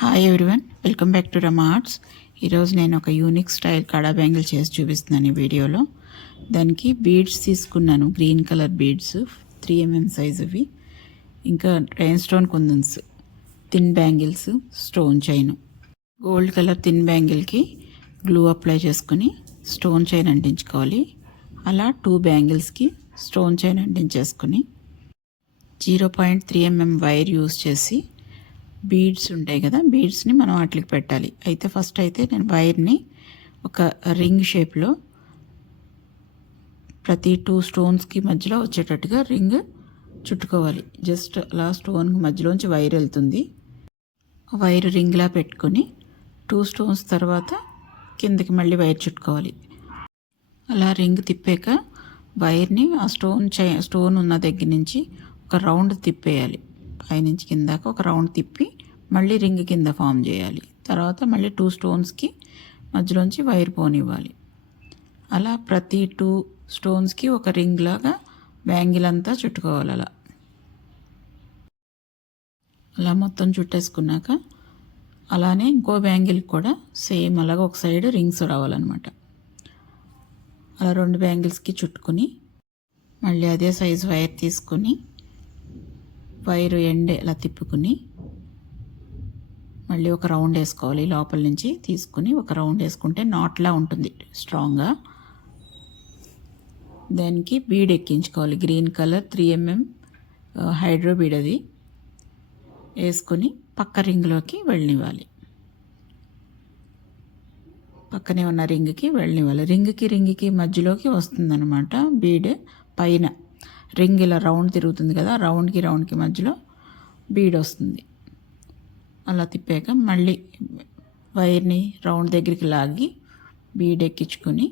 Hi everyone, welcome back to Rama arts. ఈరోజు నేను ఒక యూనిక్ స్టైల్ కడా బ్యాంగిల్ చేసి చూపిస్తున్నాను ఈ వీడియోలో. దానికి బీడ్స్ తీసుకున్నాను, గ్రీన్ కలర్ బీడ్స్ 3mm సైజువి, ఇంకా rain stone kundans, thin bangles, stone chain. Gold colour thin బ్యాంగిల్కి గ్లూ అప్లై చేసుకుని స్టోన్ చైన్ అంటించుకోవాలి. అలా 2 బ్యాంగిల్స్కి స్టోన్ చైన్ అంటించేసుకుని 0.3mm వైర్ యూజ్ చేసి బీడ్స్ ఉంటాయి కదా, బీడ్స్ని మనం వాటికి పెట్టాలి. అయితే ఫస్ట్ అయితే నేను వైర్ని ఒక రింగ్ షేప్లో ప్రతి 2 స్టోన్స్కి మధ్యలో వచ్చేటట్టుగా రింగ్ చుట్టుకోవాలి. జస్ట్ అలా స్టోన్కి మధ్యలోంచి వైర్ వెళ్తుంది. వైర్ రింగ్లా పెట్టుకొని 2 స్టోన్స్ తర్వాత కిందకి మళ్ళీ వైర్ చుట్టుకోవాలి. అలా రింగ్ తిప్పాక వైర్ని ఆ స్టోన్ ఉన్న దగ్గర నుంచి ఒక రౌండ్ తిప్పేయాలి. పైనుంచి కిందాక ఒక రౌండ్ తిప్పి మళ్ళీ రింగ్ కింద ఫామ్ చేయాలి. తర్వాత మళ్ళీ 2 స్టోన్స్కి మధ్యలోంచి వైర్ పోనివ్వాలి. అలా ప్రతి 2 స్టోన్స్కి ఒక రింగ్ లాగా బ్యాంగిల్ అంతా చుట్టుకోవాలి. అలా మొత్తం చుట్టేసుకున్నాక అలానే ఇంకో బ్యాంగిల్ కూడా సేమ్ అలాగా ఒక సైడ్ రింగ్స్ రావాలన్నమాట. అలా 2 బ్యాంగిల్స్కి చుట్టుకుని మళ్ళీ అదే సైజు వైర్ తీసుకుని వైరు ఎండ్ ఇలా తిప్పుకుని మళ్ళీ ఒక రౌండ్ వేసుకోవాలి. లోపల నుంచి తీసుకుని ఒక రౌండ్ వేసుకుంటే నాట్లా ఉంటుంది స్ట్రాంగ్గా. దానికి బీడ్ ఎక్కించుకోవాలి. Green colour 3mm hydro bead అది వేసుకొని పక్క రింగ్లోకి వెళ్ళనివ్వాలి. పక్కనే ఉన్న రింగ్కి వెళ్ళనివ్వాలి. రింగ్కి మధ్యలోకి వస్తుందన్నమాట బీడ్. పైన రింగ్ ఇలా రౌండ్ తిరుగుతుంది కదా, రౌండ్కి మధ్యలో బీడ్ వస్తుంది. అలా తిప్పాక మళ్ళీ వైర్ని రౌండ్ దగ్గరికి లాగి బీడ్ ఎక్కించుకొని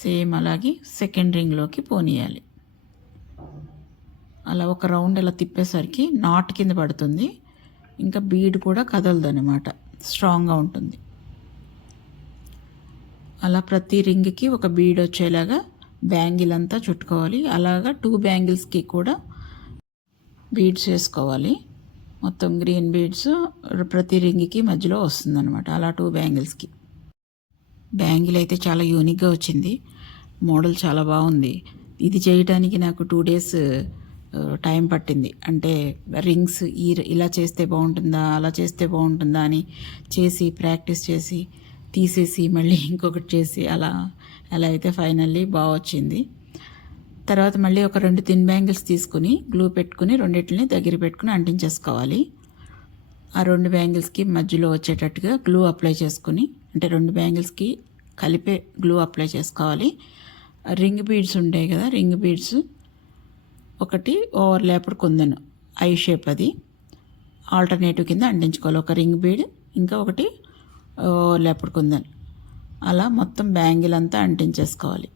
సేమ్ అలాగే సెకండ్ రింగ్లోకి పోనీయాలి. అలా ఒక రౌండ్ ఇలా తిప్పేసరికి నాట్ కింద పడుతుంది. ఇంకా బీడ్ కూడా కదలదు అనమాట, స్ట్రాంగ్గా ఉంటుంది. అలా ప్రతి రింగ్కి ఒక బీడ్ వచ్చేలాగా బ్యాంగిల్ అంతా చుట్టుకోవాలి. అలాగా 2 బ్యాంగిల్స్కి కూడా బీడ్స్ వేసుకోవాలి. మొత్తం గ్రీన్ బీడ్స్ ప్రతి రింగ్కి మధ్యలో వస్తుందన్నమాట. అలా 2 బ్యాంగిల్స్కి. బ్యాంగిల్ అయితే చాలా యూనిక్గా వచ్చింది. మోడల్ చాలా బాగుంది. ఇది చేయడానికి నాకు 2 డేస్ టైం పట్టింది. అంటే రింగ్స్ ఇలా చేస్తే బాగుంటుందా, అలా చేస్తే బాగుంటుందా అని చేసి ప్రాక్టీస్ చేసి తీసేసి మళ్ళీ ఇంకొకటి చేసి అలా అయితే ఫైనల్లీ బాగా వచ్చింది. తర్వాత మళ్ళీ ఒక 2 థిన్ బ్యాంగిల్స్ తీసుకుని గ్లూ పెట్టుకుని రెండింటిని దగ్గర పెట్టుకుని అంటించేసుకోవాలి. ఆ 2 బ్యాంగిల్స్కి మధ్యలో వచ్చేటట్టుగా గ్లూ అప్లై చేసుకుని, అంటే 2 బ్యాంగిల్స్కి కలిపే గ్లూ అప్లై చేసుకోవాలి. రింగ్ బీడ్స్ ఉంటాయి కదా, రింగ్ బీడ్స్ ఒకటి ఓవర్లాప్డ్ కుందను ఐ షేప్, అది ఆల్టర్నేటివ్ కింద అంటించుకోవాలి. ఒక రింగ్ బీడ్ ఇంకా ఒకటి ఓవర్లాప్డ్ కుందన్. అలా మొత్తం బ్యాంగిల్ అంతా అంటించేసుకోవాలి.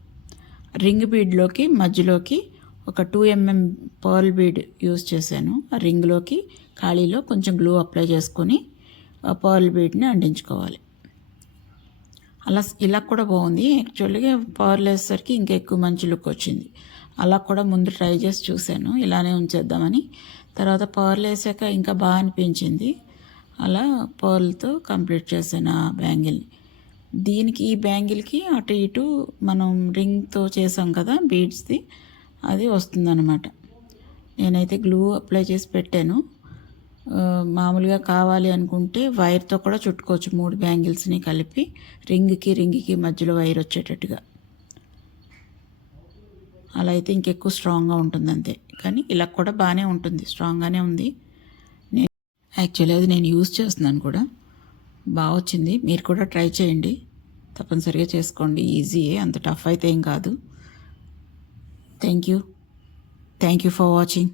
రింగ్ బీడ్లోకి మధ్యలోకి ఒక 2mm పర్ల్ బీడ్ యూజ్ చేశాను. ఆ రింగ్లోకి ఖాళీలో కొంచెం గ్లూ అప్లై చేసుకొని పర్ల్ బీడ్ని అంటించుకోవాలి. ఇలా కూడా బాగుంది. యాక్చువల్గా పర్ల్ వేసేసరికి ఇంకా ఎక్కువ మంచి లుక్ వచ్చింది. అలా కూడా ముందు ట్రై చేసి చూశాను, ఇలానే ఉంచేద్దామని. తర్వాత పర్ల్ వేసాక ఇంకా బాగా అనిపించింది. అలా పర్ల్తో కంప్లీట్ చేశాను ఆ బ్యాంగిల్ని. దీనికి ఈ బ్యాంగిల్కి అటు ఇటు మనం రింగ్తో చేసాం కదా బీడ్స్ది, అది వస్తుందన్నమాట. నేనైతే గ్లూ అప్లై చేసి పెట్టాను. మామూలుగా కావాలి అనుకుంటే వైర్తో కూడా చుట్టుకోవచ్చు. 3 బ్యాంగిల్స్ని కలిపి రింగ్కి మధ్యలో వైర్ వచ్చేటట్టుగా. అలా అయితే ఇంకెక్కువ స్ట్రాంగ్గా ఉంటుంది అంతే. కానీ ఇలా కూడా బాగానే ఉంటుంది, స్ట్రాంగ్గానే ఉంది. యాక్చువల్లీ అది నేను యూజ్ చేస్తున్నాను కూడా, బాగా వచ్చింది. మీరు కూడా ట్రై చేయండి, తప్పనిసరిగా చేసుకోండి. ఈజీయే, అంత టఫ్ అయితే ఏం కాదు. Thank you for watching.